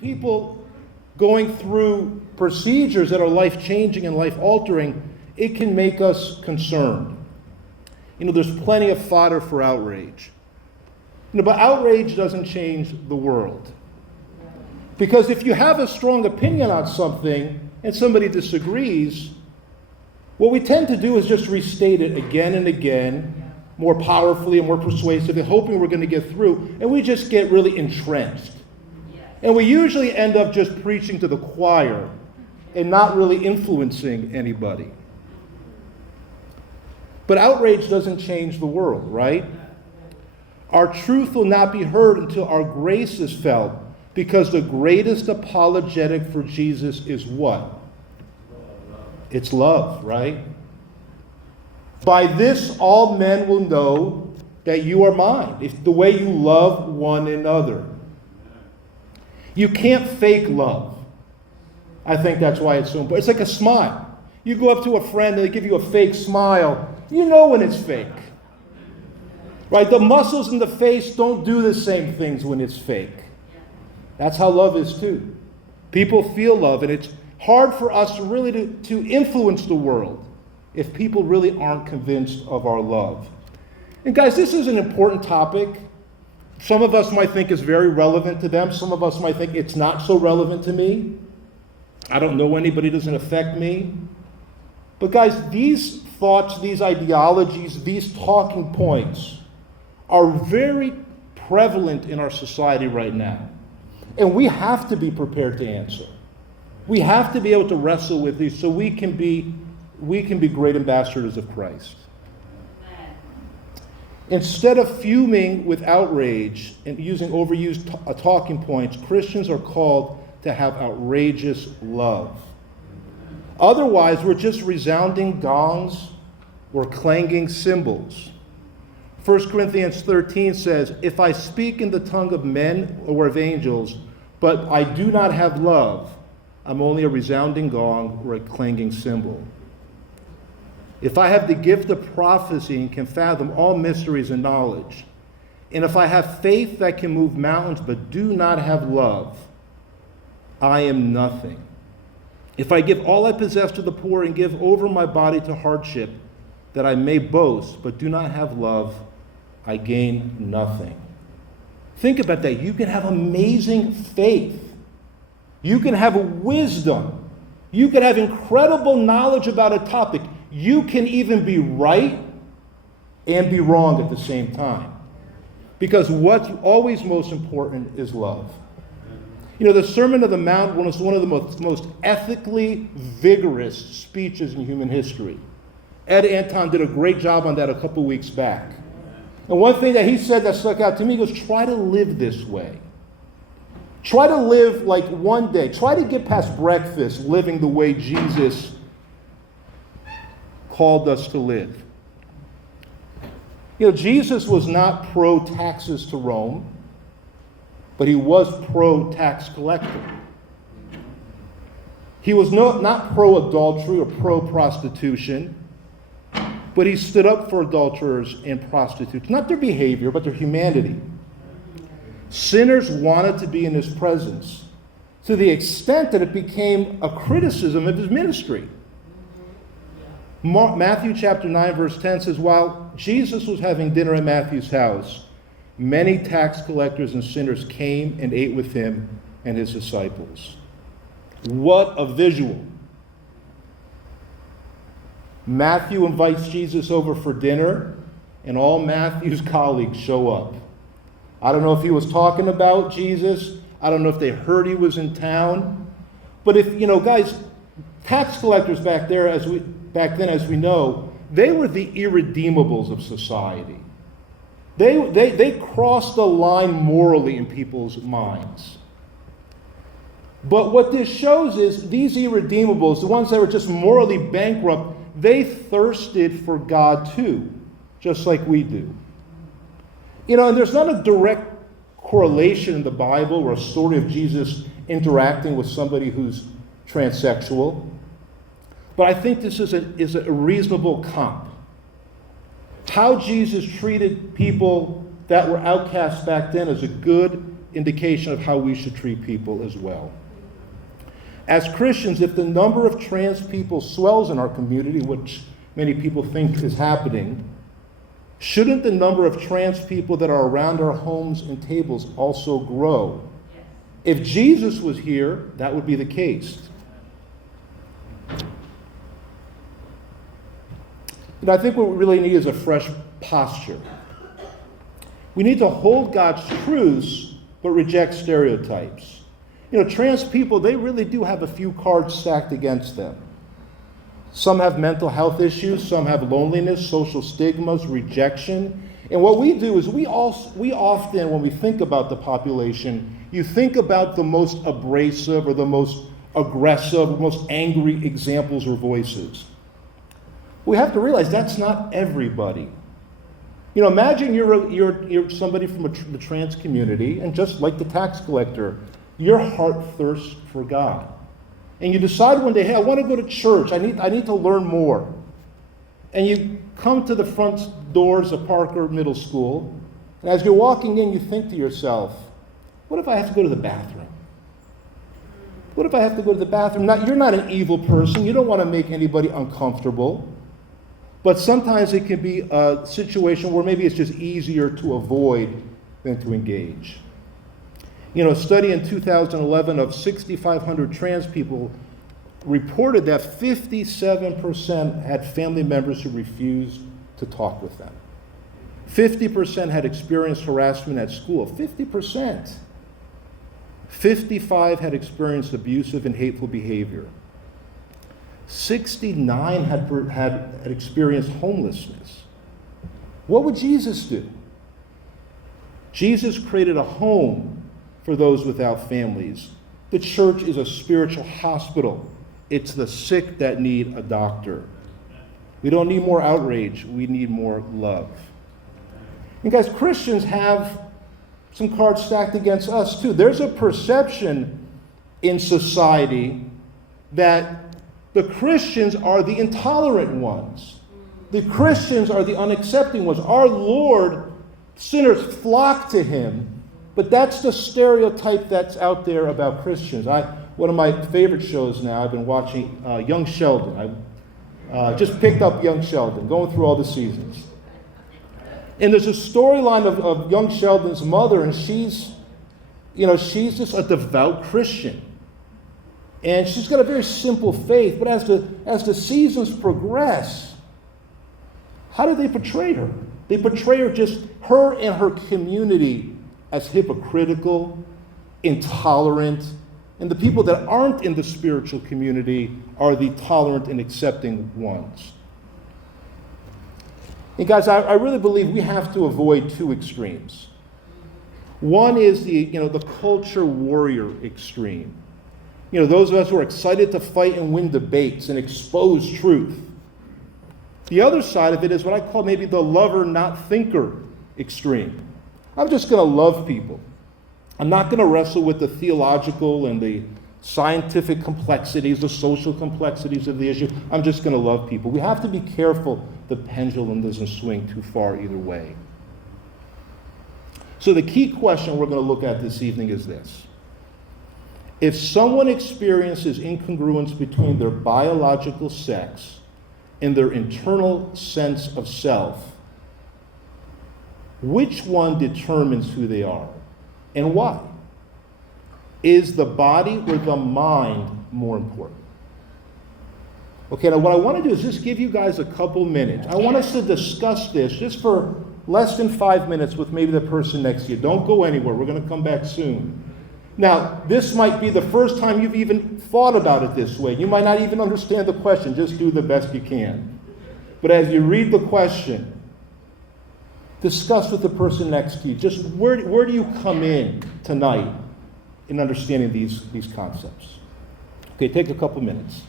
People going through procedures that are life-changing and life-altering, it can make us concerned. There's plenty of fodder for outrage. But outrage doesn't change the world. Because if you have a strong opinion on something and somebody disagrees, what we tend to do is just restate it again and again, more powerfully and more persuasively, hoping we're going to get through, and we just get really entrenched. And we usually end up just preaching to the choir and not really influencing anybody. But outrage doesn't change the world, right? Our truth will not be heard until our grace is felt, because the greatest apologetic for Jesus is what? It's love, right? By this all men will know that you are mine, if the way you love one another. You can't fake love. I think that's why it's so important. It's like a smile. You go up to a friend and they give you a fake smile. You know when it's fake. Right? The muscles in the face don't do the same things when it's fake. That's how love is too. People feel love, and it's hard for us to really to influence the world if people really aren't convinced of our love. And guys, this is an important topic. Some of us might think it's very relevant to them. Some of us might think it's not so relevant to me. I don't know anybody, it doesn't affect me. But guys, these thoughts, these ideologies, these talking points are very prevalent in our society right now. And we have to be prepared to answer. We have to be able to wrestle with these so we can be great ambassadors of Christ. Instead of fuming with outrage and using overused talking points, Christians are called to have outrageous love. Otherwise, we're just resounding gongs or clanging cymbals. 1 Corinthians 13 says, if I speak in the tongue of men or of angels, but I do not have love, I'm only a resounding gong or a clanging cymbal. If I have the gift of prophecy and can fathom all mysteries and knowledge, and if I have faith that can move mountains but do not have love, I am nothing. If I give all I possess to the poor and give over my body to hardship, that I may boast but do not have love, I gain nothing. Think about that. You can have amazing faith. You can have wisdom. You can have incredible knowledge about a topic. You can even be right and be wrong at the same time. Because what's always most important is love. The Sermon on the Mount was one of the most ethically vigorous speeches in human history. Ed Anton did a great job on that a couple weeks back. And one thing that he said that stuck out to me was, try to live this way. Try to live like one day. Try to get past breakfast living the way Jesus called us to live. Jesus was not pro-taxes to Rome, but he was pro-tax collector. He was not pro-adultery or pro-prostitution, but he stood up for adulterers and prostitutes. Not their behavior, but their humanity. Sinners wanted to be in his presence to the extent that it became a criticism of his ministry. Matthew chapter 9, verse 10 says, while Jesus was having dinner at Matthew's house, many tax collectors and sinners came and ate with him and his disciples. What a visual. Matthew invites Jesus over for dinner, and all Matthew's colleagues show up. I don't know if he was talking about Jesus. I don't know if they heard he was in town. But if, guys, tax collectors back then, as we know, they were the irredeemables of society. They crossed the line morally in people's minds. But what this shows is these irredeemables, the ones that were just morally bankrupt, they thirsted for God too, just like we do. And there's not a direct correlation in the Bible or a story of Jesus interacting with somebody who's transsexual. But I think this is a reasonable comp. How Jesus treated people that were outcasts back then is a good indication of how we should treat people as well. As Christians, if the number of trans people swells in our community, which many people think is happening, shouldn't the number of trans people that are around our homes and tables also grow? If Jesus was here, that would be the case. And I think what we really need is a fresh posture. We need to hold God's truths, but reject stereotypes. Trans people, they really do have a few cards stacked against them. Some have mental health issues, some have loneliness, social stigmas, rejection. And what we do is we often, when we think about the population, you think about the most abrasive or the most aggressive, or most angry examples or voices. We have to realize that's not everybody. Imagine you're somebody from the trans community, and just like the tax collector, your heart thirsts for God. And you decide one day, hey, I want to go to church. I need to learn more. And you come to the front doors of Parker Middle School, and as you're walking in, you think to yourself, what if I have to go to the bathroom? What if I have to go to the bathroom? You're not an evil person. You don't want to make anybody uncomfortable. But sometimes it can be a situation where maybe it's just easier to avoid than to engage. A study in 2011 of 6,500 trans people reported that 57% had family members who refused to talk with them. 50% had experienced harassment at school. 50%. 55 had experienced abusive and hateful behavior. 69 had experienced homelessness. What would Jesus do? Jesus created a home for those without families. The church is a spiritual hospital. It's the sick that need a doctor. We don't need more outrage. We need more love. And guys, Christians have some cards stacked against us too. There's a perception in society that the Christians are the intolerant ones. The Christians are the unaccepting ones. Our Lord, sinners flock to him, but that's the stereotype that's out there about Christians. One of my favorite shows now, I've been watching Young Sheldon. I just picked up Young Sheldon, going through all the seasons. And there's a storyline of young Sheldon's mother, and she's just a devout Christian. And she's got a very simple faith, but as the seasons progress, how do they portray her? They portray her and her community as hypocritical, intolerant, and the people that aren't in the spiritual community are the tolerant and accepting ones. And guys, I really believe we have to avoid two extremes. One is the culture warrior extreme. Those of us who are excited to fight and win debates and expose truth. The other side of it is what I call maybe the lover, not thinker extreme. I'm just going to love people. I'm not going to wrestle with the theological and the scientific complexities, the social complexities of the issue. I'm just going to love people. We have to be careful the pendulum doesn't swing too far either way. So the key question we're going to look at this evening is this. If someone experiences incongruence between their biological sex and their internal sense of self, which one determines who they are and why? Is the body or the mind more important? Okay, now what I want to do is just give you guys a couple minutes. I want us to discuss this just for less than 5 minutes with maybe the person next to you. Don't go anywhere. We're going to come back soon. Now, this might be the first time you've even thought about it this way. You might not even understand the question. Just do the best you can. But as you read the question, discuss with the person next to you. Just where do you come in tonight in understanding these concepts? Okay, take a couple minutes.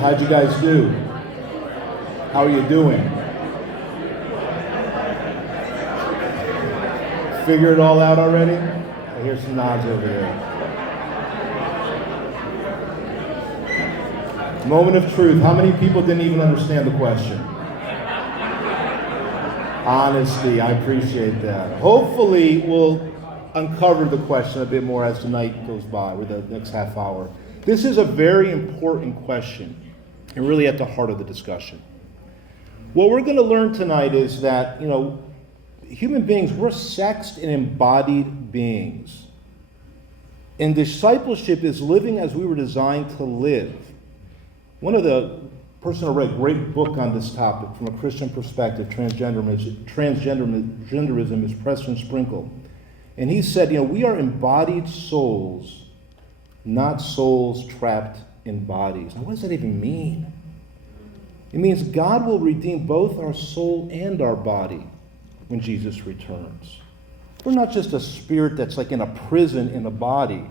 How'd you guys do? How are you doing? Figure it all out already? I hear some nods over here. Moment of truth. How many people didn't even understand the question? Honesty. I appreciate that. Hopefully, we'll uncover the question a bit more as the night goes by, or the next half hour. This is a very important question, and really at the heart of the discussion. What we're going to learn tonight is that, human beings, we're sexed and embodied beings. And discipleship is living as we were designed to live. One of the person who read a great book on this topic from a Christian perspective, transgenderism, is Preston Sprinkle. And he said, we are embodied souls, not souls trapped in bodies. Now, what does that even mean? It means God will redeem both our soul and our body when Jesus returns. We're not just a spirit that's like in a prison in a body,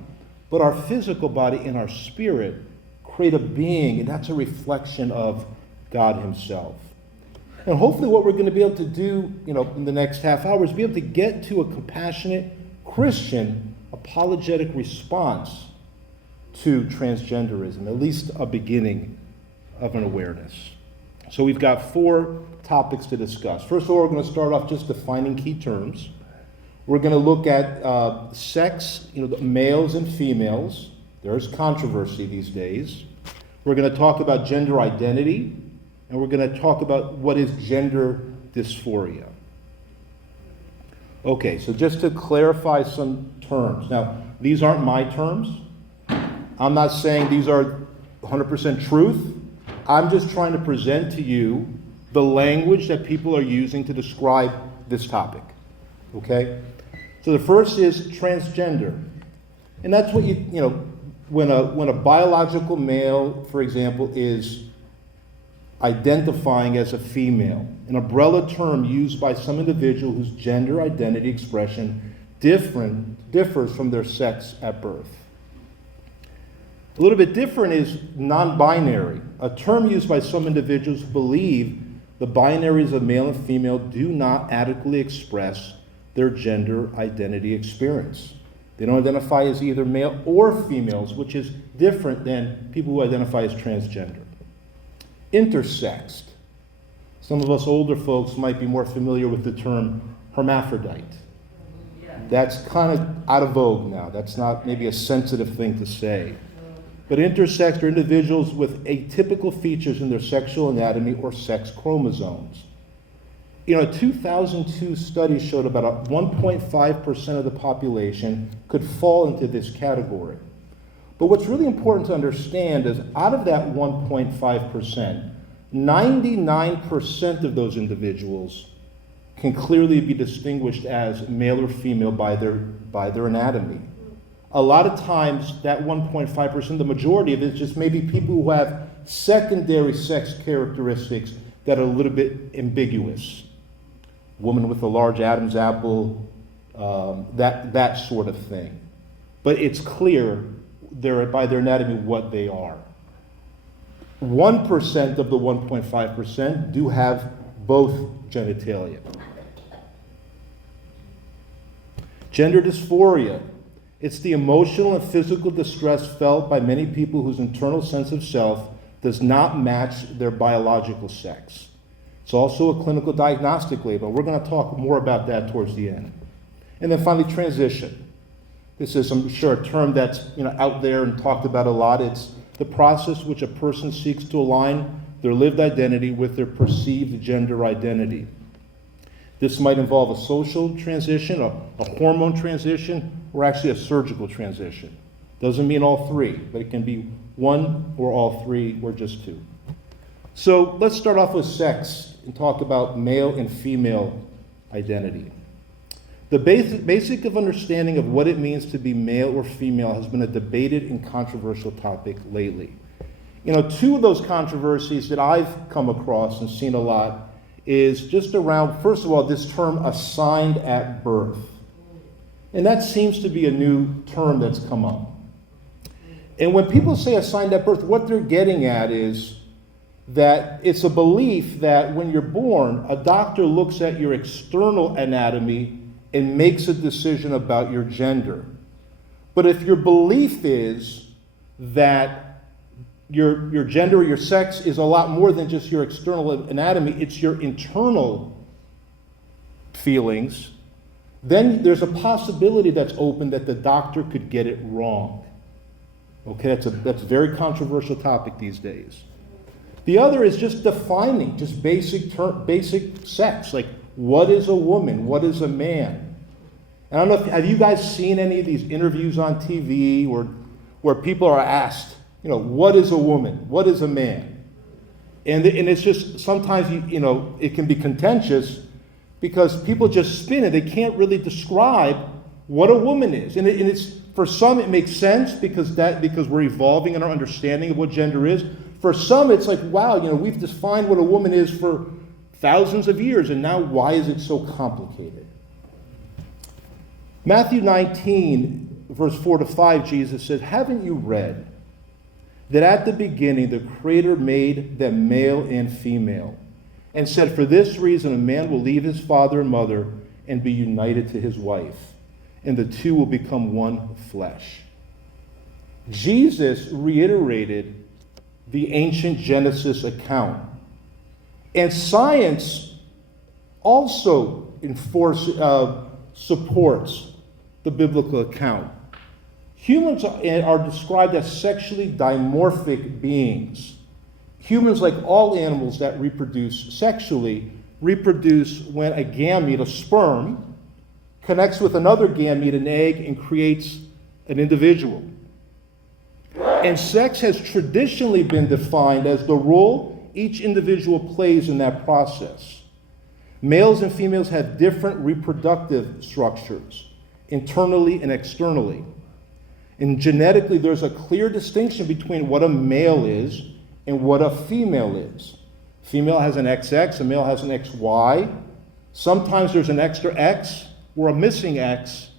but our physical body and our spirit create a being, and that's a reflection of God himself. And hopefully what we're going to be able to do, in the next half hour is be able to get to a compassionate Christian apologetic response to transgenderism, at least a beginning of an awareness. So we've got 4 topics to discuss. First of all, we're going to start off just defining key terms. We're going to look at sex, males and females. There's controversy these days. We're going to talk about gender identity, and we're going to talk about what is gender dysphoria. Okay, so just to clarify some terms. Now, these aren't my terms. I'm not saying these are 100% truth. I'm just trying to present to you the language that people are using to describe this topic. Okay? So the first is transgender. And that's what when a biological male, for example, is identifying as a female, an umbrella term used by some individual whose gender identity expression differs from their sex at birth. A little bit different is non-binary, a term used by some individuals who believe the binaries of male and female do not adequately express their gender identity experience. They don't identify as either male or females, which is different than people who identify as transgender. Intersexed. Some of us older folks might be more familiar with the term hermaphrodite. That's kind of out of vogue now. That's not maybe a sensitive thing to say. But intersexed are individuals with atypical features in their sexual anatomy or sex chromosomes. A 2002 study showed about 1.5% of the population could fall into this category. But what's really important to understand is out of that 1.5%, 99% of those individuals can clearly be distinguished as male or female by their anatomy. A lot of times, that 1.5%, the majority of it is just maybe people who have secondary sex characteristics that are a little bit ambiguous. Woman with a large Adam's apple, that sort of thing. But it's clear by their anatomy what they are. 1% of the 1.5% do have both genitalia. Gender dysphoria. It's the emotional and physical distress felt by many people whose internal sense of self does not match their biological sex. It's also a clinical diagnostic label. We're going to talk more about that towards the end. And then finally, transition. This is, I'm sure, a term that's out there and talked about a lot. It's the process which a person seeks to align their lived identity with their perceived gender identity. This might involve a social transition, a hormone transition, or actually a surgical transition. Doesn't mean all 3, but it can be 1 or all 3 or just 2. So let's start off with sex and talk about male and female identity. The basic of understanding of what it means to be male or female has been a debated and controversial topic lately. 2 of those controversies that I've come across and seen a lot is just around, first of all, this term assigned at birth. And that seems to be a new term that's come up. And when people say assigned at birth, what they're getting at is that it's a belief that when you're born, a doctor looks at your external anatomy and makes a decision about your gender. But if your belief is that your gender or your sex is a lot more than just your external anatomy, it's your internal feelings, then there's a possibility that's open that the doctor could get it wrong. Okay, that's a very controversial topic these days. The other is just defining, just basic sex, like what is a woman, what is a man? And I don't know, have you guys seen any of these interviews on TV where people are asked, what is a woman, what is a man? And it's just, sometimes, it can be contentious because people just spin it. They can't really describe what a woman is. And it's, for some it makes sense because we're evolving in our understanding of what gender is. For some it's like, wow, we've defined what a woman is for thousands of years, and now why is it so complicated? Matthew 19, verse 4-5, Jesus said, haven't you read that at the beginning the Creator made them male and female, and said, for this reason a man will leave his father and mother and be united to his wife, and the two will become one flesh. Jesus reiterated the ancient Genesis account. And science also supports the biblical account. Humans are described as sexually dimorphic beings. Humans, like all animals that reproduce sexually, reproduce when a gamete, a sperm, connects with another gamete, an egg, and creates an individual. And sex has traditionally been defined as the role each individual plays in that process. Males and females have different reproductive structures, internally and externally. And genetically, there's a clear distinction between what a male is and what a female is. Female has an XX, a male has an XY. Sometimes there's an extra X or a missing X,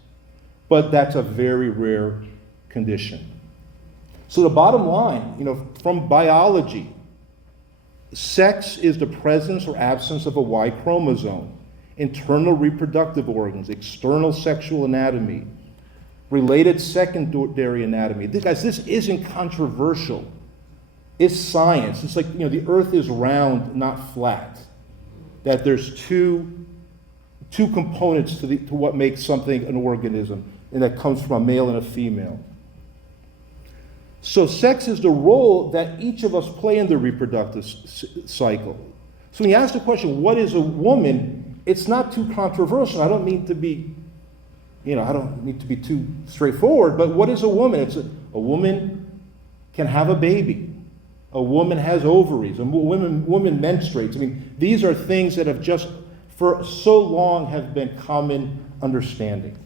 but that's a very rare condition. So the bottom line, from biology, sex is the presence or absence of a Y chromosome, internal reproductive organs, external sexual anatomy, related secondary anatomy. Guys, this isn't controversial. It's science. It's like, the earth is round, not flat. That there's two components to what makes something an organism, and that comes from a male and a female. So sex is the role that each of us play in the reproductive cycle. So when you ask the question, what is a woman, it's not too controversial. I don't mean to be, I don't need to be too straightforward, but what is a woman? It's a woman can have a baby. A woman has ovaries. A woman menstruates. These are things that have just, for so long, have been common understanding.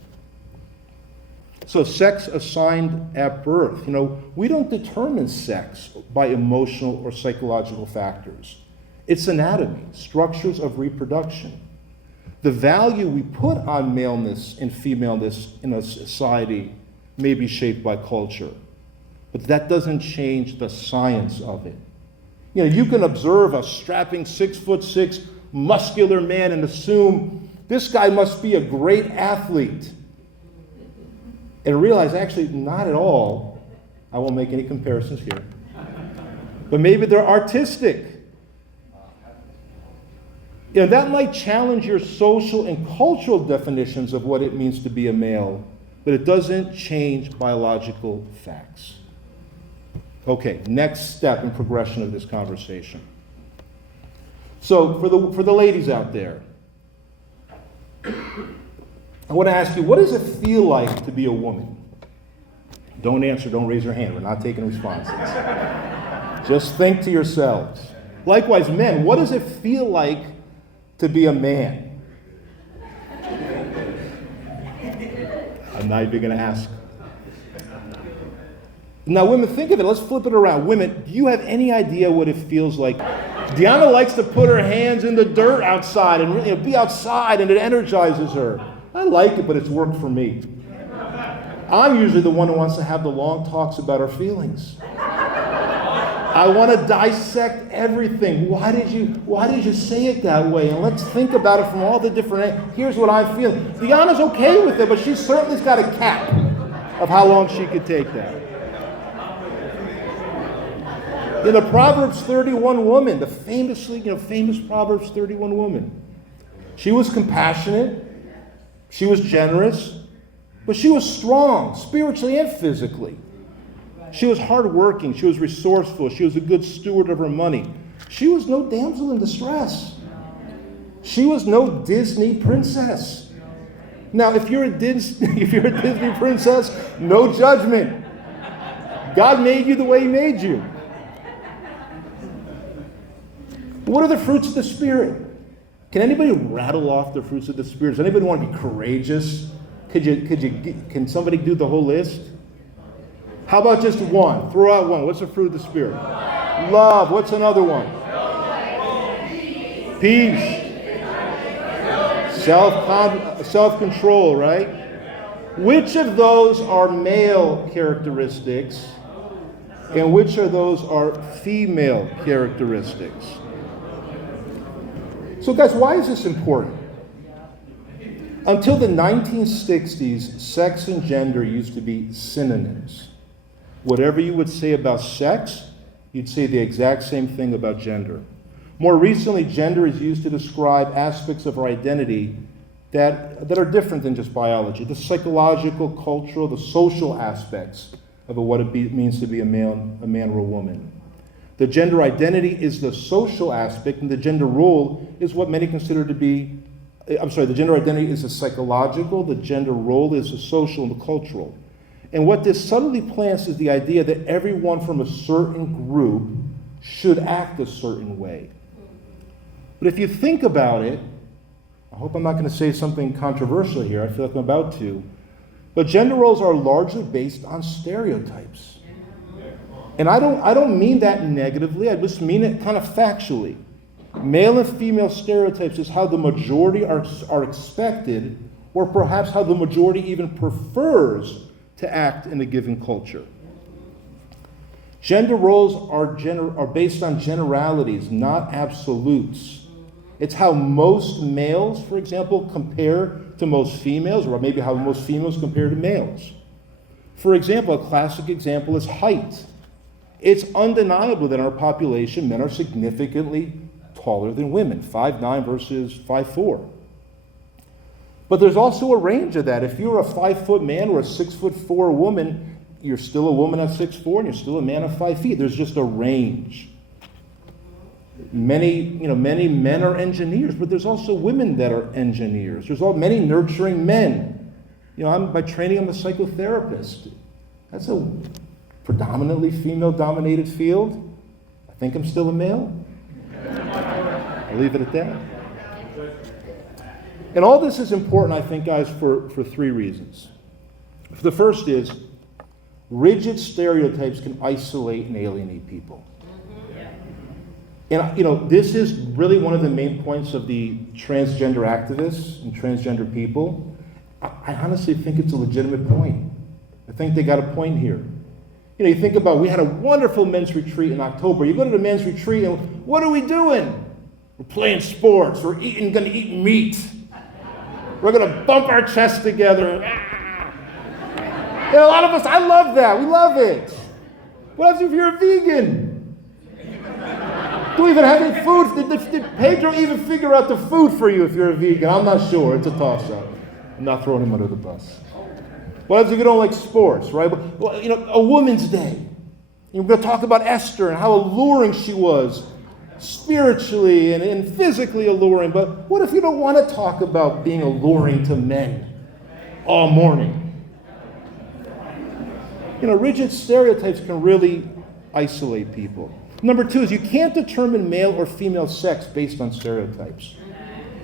So sex assigned at birth. We don't determine sex by emotional or psychological factors. It's anatomy, structures of reproduction. The value we put on maleness and femaleness in a society may be shaped by culture, but that doesn't change the science of it. You can observe a strapping 6'6" muscular man and assume this guy must be a great athlete, and realize actually not at all. I won't make any comparisons here, but maybe they're artistic. That might challenge your social and cultural definitions of what it means to be a male, but it doesn't change biological facts. Okay, next step in progression of this conversation. So for the ladies out there, I want to ask you, what does it feel like to be a woman? Don't answer, don't raise your hand. We're not taking responses. Just think to yourselves. Likewise, men, what does it feel like to be a man? I'm not even going to ask. Now, women, think of it. Let's flip it around. Women, do you have any idea what it feels like? Deanna likes to put her hands in the dirt outside and be outside, and it energizes her. I like it, but it's worked for me. I'm usually the one who wants to have the long talks about our feelings. I want to dissect everything. Why did you say it that way? And let's think about it from all the different. Here's what I'm feeling. Diana's okay with it, but she certainly's got a cap of how long she could take that. In the Proverbs 31 woman, the famous Proverbs 31 woman, she was compassionate, she was generous, but she was strong, spiritually and physically. She was hardworking, she was resourceful, she was a good steward of her money. She was no damsel in distress. She was no Disney princess. Now, if you're a Disney princess, no judgment. God made you the way He made you. What are the fruits of the Spirit? Can anybody rattle off the fruits of the Spirit? Does anybody want to be courageous? Can somebody do the whole list? How about just one? Throw out one. What's the fruit of the Spirit? Love. What's another one? Peace. Self-control, right? Which of those are male characteristics and which of those are female characteristics? So guys, why is this important? Until the 1960s, sex and gender used to be synonyms. Whatever you would say about sex, you'd say the exact same thing about gender. More recently, gender is used to describe aspects of our identity that are different than just biology. The psychological, cultural, the social aspects of what it means to be a man or a woman. The gender identity is the social aspect, and the gender role is what many consider to be, the gender identity is the psychological, the gender role is the social and the cultural. And what this subtly plants is the idea that everyone from a certain group should act a certain way. But if you think about it, I hope I'm not going to say something controversial here, I feel like I'm about to, but gender roles are largely based on stereotypes. And I don't mean that negatively, I just mean it kind of factually. Male and female stereotypes is how the majority are expected, or perhaps how the majority even prefers to act in a given culture. Gender roles are based on generalities, not absolutes. It's how most males, for example, compare to most females, or maybe how most females compare to males. For example, a classic example is height. It's undeniable that in our population, men are significantly taller than women, 5'9" versus 5'4". But there's also a range of that. If you're a 5-foot man or a 6'4" woman, you're still a woman at 6'4", and you're still a man at 5 feet. There's just a range. Many men are engineers, but there's also women that are engineers. There's many nurturing men. By training, I'm a psychotherapist. That's a predominantly female-dominated field. I think I'm still a male. I'll leave it at that. And all this is important, I think, guys, for three reasons. The first is, rigid stereotypes can isolate and alienate people. And, this is really one of the main points of the transgender activists and transgender people. I honestly think it's a legitimate point. I think they got a point here. You think about, we had a wonderful men's retreat in October. You go to the men's retreat, and what are we doing? We're playing sports. We're going to eat meat. We're going to bump our chests together. And a lot of us, I love that. We love it. What happens if you're a vegan? Do we even have any food? Did Pedro even figure out the food for you if you're a vegan? I'm not sure. It's a toss-up. I'm not throwing him under the bus. What happens if you don't like sports, right? Well, a Woman's Day. We're going to talk about Esther and how alluring she was, spiritually and physically alluring. But what if you don't want to talk about being alluring to men all morning? Rigid stereotypes can really isolate people. Number two is you can't determine male or female sex based on stereotypes.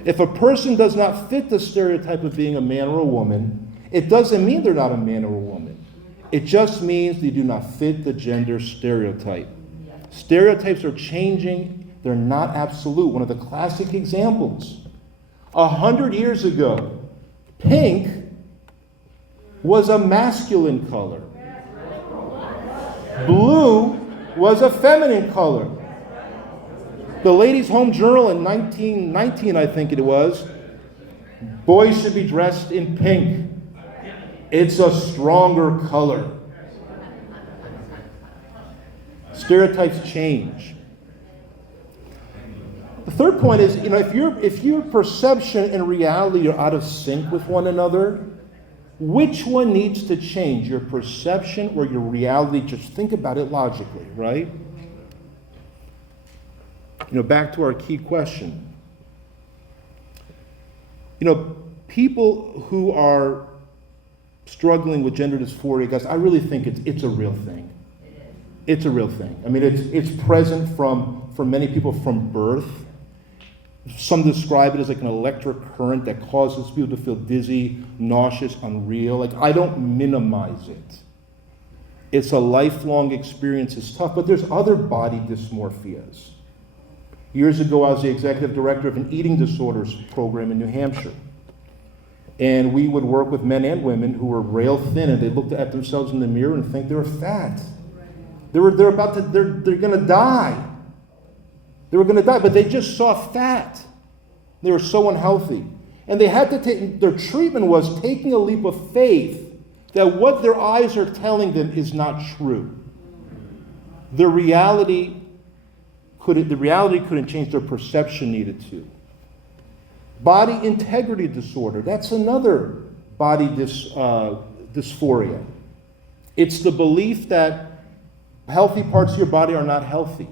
If a person does not fit the stereotype of being a man or a woman, it doesn't mean they're not a man or a woman. It just means they do not fit the gender stereotype. Stereotypes are changing. They're not absolute. One of the classic examples. 100 years ago, pink was a masculine color. Blue was a feminine color. The Ladies' Home Journal in 1919, I think it was, boys should be dressed in pink. It's a stronger color. Stereotypes change. The third point is, if your perception and reality are out of sync with one another, which one needs to change, your perception or your reality? Just think about it logically, right? Back to our key question. People who are struggling with gender dysphoria, guys, I really think it's a real thing. It's a real thing. I mean, it's present for many people from birth. Some describe it as like an electric current that causes people to feel dizzy, nauseous, unreal. Like, I don't minimize it. It's a lifelong experience. It's tough, but there's other body dysmorphias. Years ago, I was the executive director of an eating disorders program in New Hampshire. And we would work with men and women who were rail thin, and they looked at themselves in the mirror and think they were fat. They're going to die. They were going to die, but they just saw fat. They were so unhealthy. And they had to their treatment was taking a leap of faith that what their eyes are telling them is not true. The reality couldn't change, their perception needed to. Body integrity disorder, that's another body dysphoria. It's the belief that healthy parts of your body are not healthy.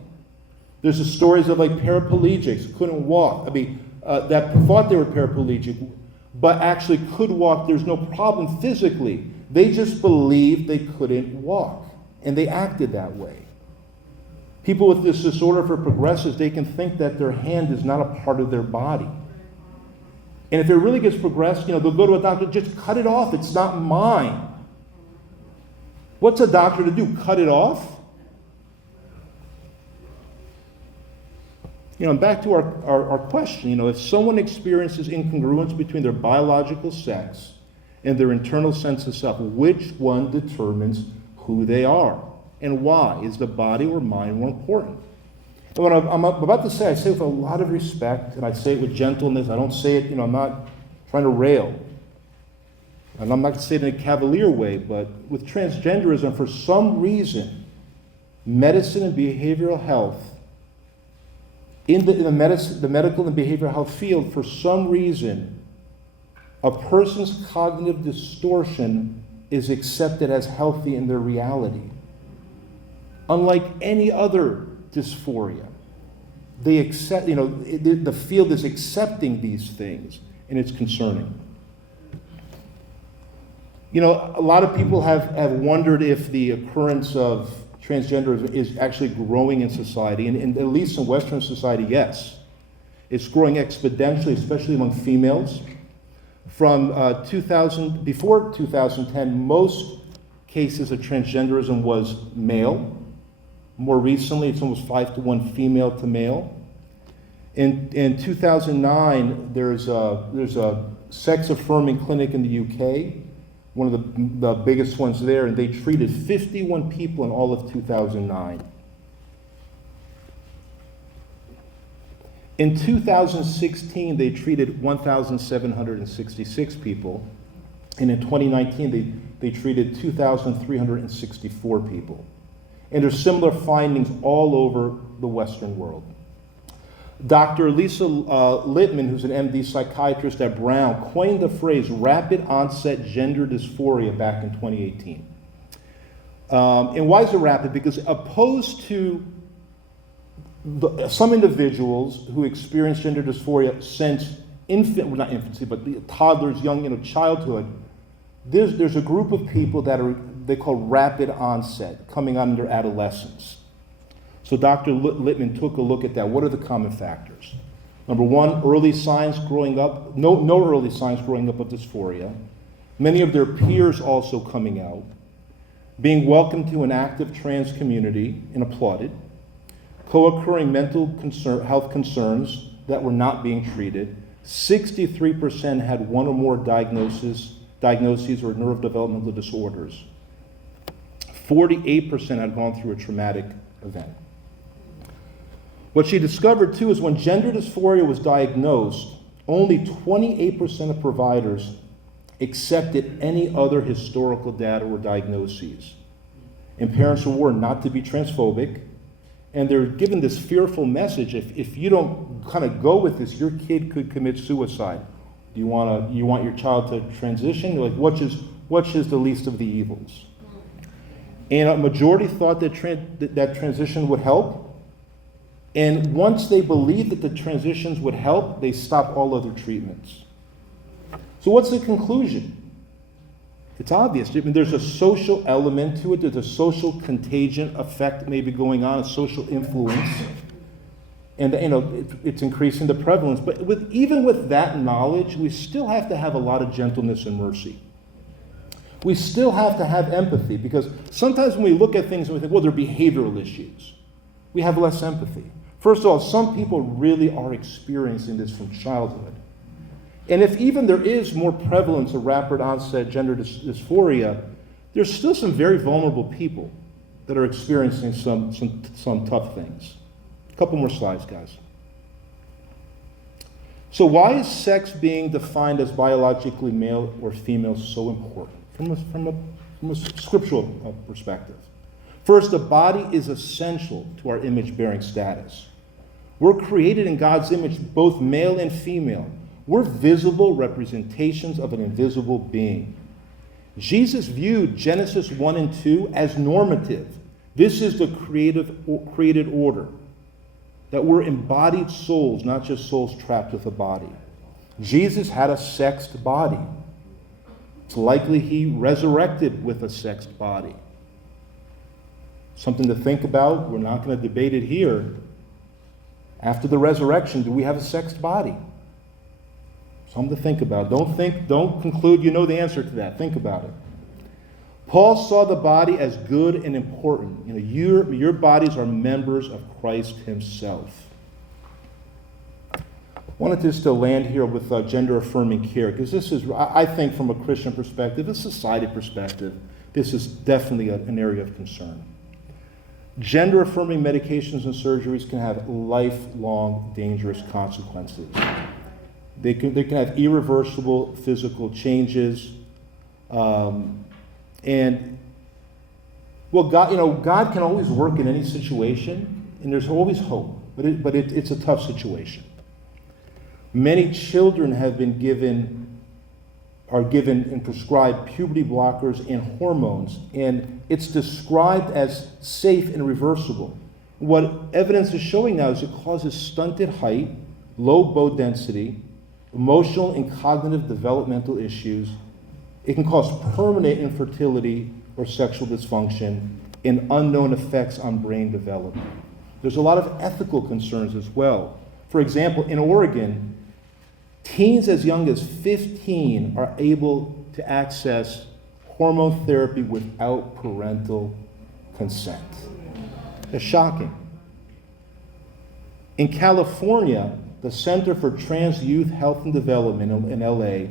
There's the stories of like paraplegics, couldn't walk. That thought they were paraplegic, but actually could walk. There's no problem physically. They just believed they couldn't walk, and they acted that way. People with this disorder, for progressives, they can think that their hand is not a part of their body. And if it really gets progressed, they'll go to a doctor, just cut it off. It's not mine. What's a doctor to do? Cut it off? And back to our question, if someone experiences incongruence between their biological sex and their internal sense of self, which one determines who they are and why? Is the body or mind more important? And what I'm about to say, I say with a lot of respect, and I say it with gentleness. I don't say it, I'm not trying to rail. And I'm not going to say it in a cavalier way, but with transgenderism, for some reason, medicine and behavioral health, in the medical and behavioral health field, for some reason, a person's cognitive distortion is accepted as healthy in their reality. Unlike any other dysphoria, they accept, the field is accepting these things, and it's concerning. A lot of people have wondered if the occurrence of transgenderism is actually growing in society, and at least in Western society, yes. It's growing exponentially, especially among females. From before 2010, most cases of transgenderism was male. More recently, it's almost 5-to-1 female to male. In 2009, there's a sex-affirming clinic in the UK, one of the biggest ones there, and they treated 51 people in all of 2009. In 2016, they treated 1,766 people, and in 2019, they treated 2,364 people. And there's similar findings all over the Western world. Dr. Lisa Littman, who's an MD psychiatrist at Brown, coined the phrase rapid onset gender dysphoria back in 2018. And why is it rapid? Because opposed to some individuals who experience gender dysphoria since not infancy, but the toddlers, young, childhood, there's a group of people that they call rapid onset, coming on in their adolescence. So Dr. Littman took a look at that. What are the common factors? Number one, early signs growing up, no early signs growing up of dysphoria. Many of their peers also coming out. Being welcomed to an active trans community and applauded. Co-occurring mental health concerns that were not being treated. 63% had one or more diagnoses or neurodevelopmental disorders. 48% had gone through a traumatic event. What she discovered, too, is when gender dysphoria was diagnosed, only 28% of providers accepted any other historical data or diagnoses. And parents were warned not to be transphobic, and they're given this fearful message: if you don't kind of go with this, your kid could commit suicide. Do you want your child to transition? Like, which is the least of the evils? And a majority thought that transition would help. And once they believed that the transitions would help, they stopped all other treatments. So what's the conclusion? It's obvious. I mean, there's a social element to it. There's a social contagion effect maybe going on, a social influence. And it's increasing the prevalence. But even with that knowledge, we still have to have a lot of gentleness and mercy. We still have to have empathy, because sometimes when we look at things and we think, well, they're behavioral issues, we have less empathy. First of all, some people really are experiencing this from childhood. And if even there is more prevalence of rapid onset gender dysphoria, there's still some very vulnerable people that are experiencing some tough things. A couple more slides, guys. So why is sex being defined as biologically male or female so important from a scriptural perspective? First, the body is essential to our image-bearing status. We're created in God's image, both male and female. We're visible representations of an invisible being. Jesus viewed Genesis 1 and 2 as normative. This is the created order, that we're embodied souls, not just souls trapped with a body. Jesus had a sexed body. It's likely he resurrected with a sexed body. Something to think about. We're not going to debate it here. After the resurrection, do we have a sexed body? Something to think about. Don't conclude you know the answer to that. Think about it. Paul saw the body as good and important. Your bodies are members of Christ himself. I wanted just to land here with gender-affirming care, because this is, I think, from a Christian perspective, a society perspective, this is definitely an area of concern. Gender-affirming medications and surgeries can have lifelong dangerous consequences. They can have irreversible physical changes. God can always work in any situation, and there's always hope, but it's a tough situation. Many children are given and prescribed puberty blockers and hormones, and it's described as safe and reversible. What evidence is showing now is it causes stunted height, low bone density, emotional and cognitive developmental issues. It can cause permanent infertility or sexual dysfunction, and unknown effects on brain development. There's a lot of ethical concerns as well. For example, in Oregon, teens as young as 15 are able to access hormone therapy without parental consent. It's shocking. In California, the Center for Trans Youth Health and Development in LA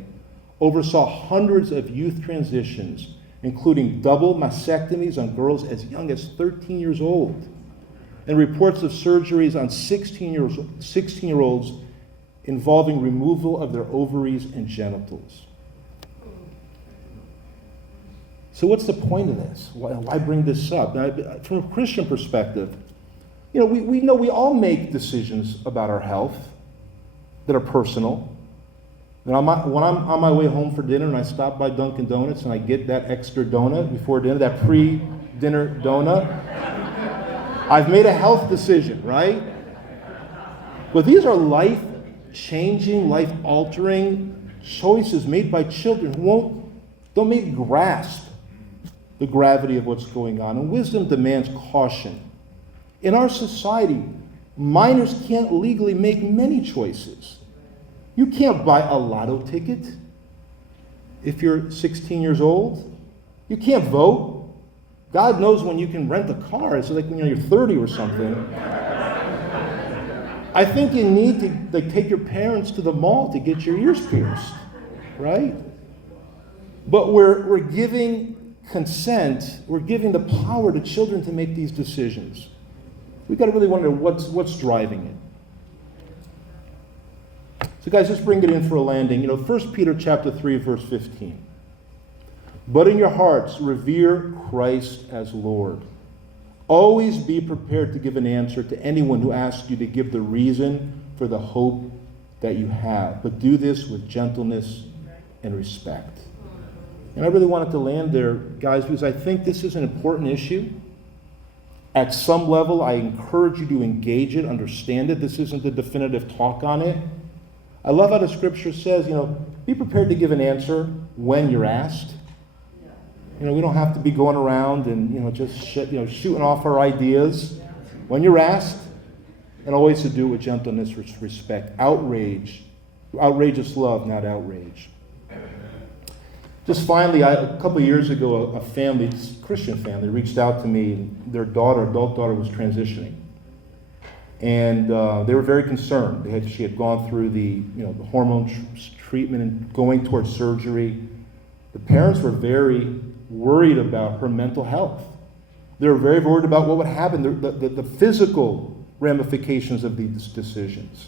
oversaw hundreds of youth transitions, including double mastectomies on girls as young as 13 years old, and reports of surgeries on 16-year-olds involving removal of their ovaries and genitals. So what's the point of this? Why bring this up? Now, from a Christian perspective, we know we all make decisions about our health that are personal. When I'm on my way home for dinner and I stop by Dunkin' Donuts and I get that extra donut before dinner, that pre-dinner donut, I've made a health decision, right? But these are life-changing, life-altering choices made by children who don't maybe grasp the gravity of what's going on. And wisdom demands caution. In our society, minors can't legally make many choices. You can't buy a lotto ticket if you're 16 years old. You can't vote. God knows when you can rent a car. It's like when you're 30 or something. I think you need to take your parents to the mall to get your ears pierced, right? But we're giving consent, we're giving the power to children to make these decisions. we got to really wonder what's driving it. So guys, let's bring it in for a landing. 1 Peter chapter 3, verse 15. But in your hearts, revere Christ as Lord. Always be prepared to give an answer to anyone who asks you to give the reason for the hope that you have. But do this with gentleness and respect. And I really wanted to land there, guys, because I think this is an important issue. At some level, I encourage you to engage it, understand it. This isn't a definitive talk on it. I love how the scripture says, be prepared to give an answer when you're asked. We don't have to be going around and, just shooting off our ideas. When you're asked, and always to do it with gentleness, respect. Outrage, outrageous love, not outrage. Just finally, a couple of years ago, a family, Christian family, reached out to me. Their adult daughter, was transitioning. And they were very concerned. She had gone through the hormone treatment and going towards surgery. The parents were very worried about her mental health. They were very worried about what would happen, the physical ramifications of these decisions.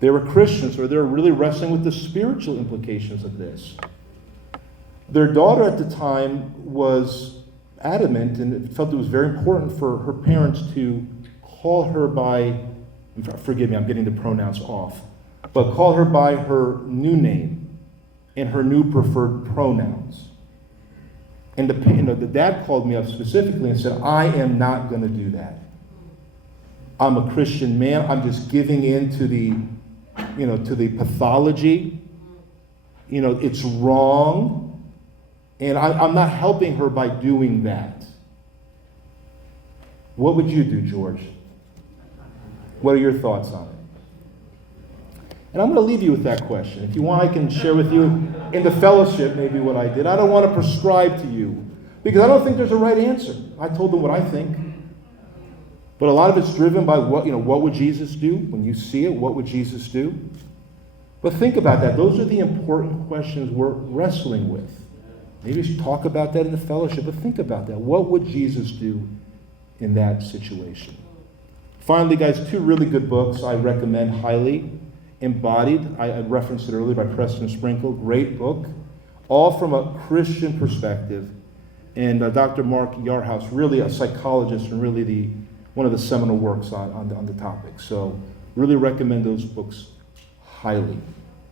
They were Christians, or they were really wrestling with the spiritual implications of this. Their daughter at the time was adamant and felt it was very important for her parents to call her by, forgive me, I'm getting the pronouns off, but call her by her new name and her new preferred pronouns. And the dad called me up specifically and said, I am not going to do that. I'm a Christian man. I'm just giving in to the pathology. It's wrong. And I'm not helping her by doing that. What would you do, George? What are your thoughts on it? And I'm going to leave you with that question. If you want, I can share with you in the fellowship maybe what I did. I don't want to prescribe to you because I don't think there's a right answer. I told them what I think. But a lot of it's driven by what would Jesus do? When you see it, what would Jesus do? But think about that. Those are the important questions we're wrestling with. Maybe we should talk about that in the fellowship, but think about that. What would Jesus do in that situation? Finally, guys, 2 really good books I recommend highly. Embodied, I referenced it earlier, by Preston Sprinkle. Great book. All from a Christian perspective. And Dr. Mark Yarhouse, really a psychologist and really one of the seminal works on the topic. So really recommend those books highly.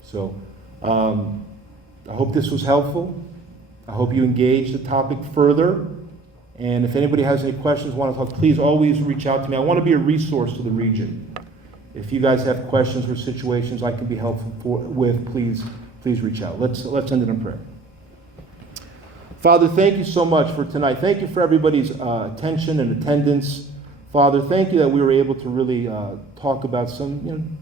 So I hope this was helpful. I hope you engage the topic further. And if anybody has any questions, want to talk, please always reach out to me. I want to be a resource to the region. If you guys have questions or situations I can be helpful with, please reach out. Let's end it in prayer. Father, thank you so much for tonight. Thank you for everybody's attention and attendance. Father, thank you that we were able to really talk about some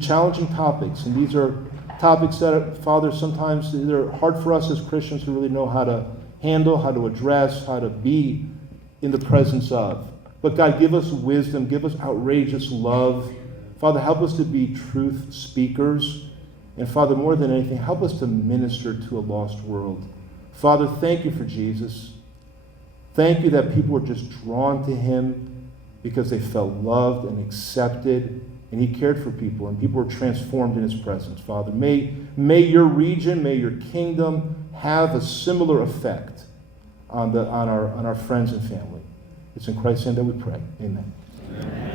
challenging topics. And these are topics that, Father, sometimes they're hard for us as Christians to really know how to handle, how to address, how to be in the presence of. But God, give us wisdom, give us outrageous love. Father, help us to be truth speakers. And Father, more than anything, help us to minister to a lost world. Father, thank you for Jesus. Thank you that people were just drawn to him because they felt loved and accepted, and he cared for people, and people were transformed in his presence. Father, may your region, may your kingdom have a similar effect on our friends and family. It's in Christ's name that we pray. Amen. Amen.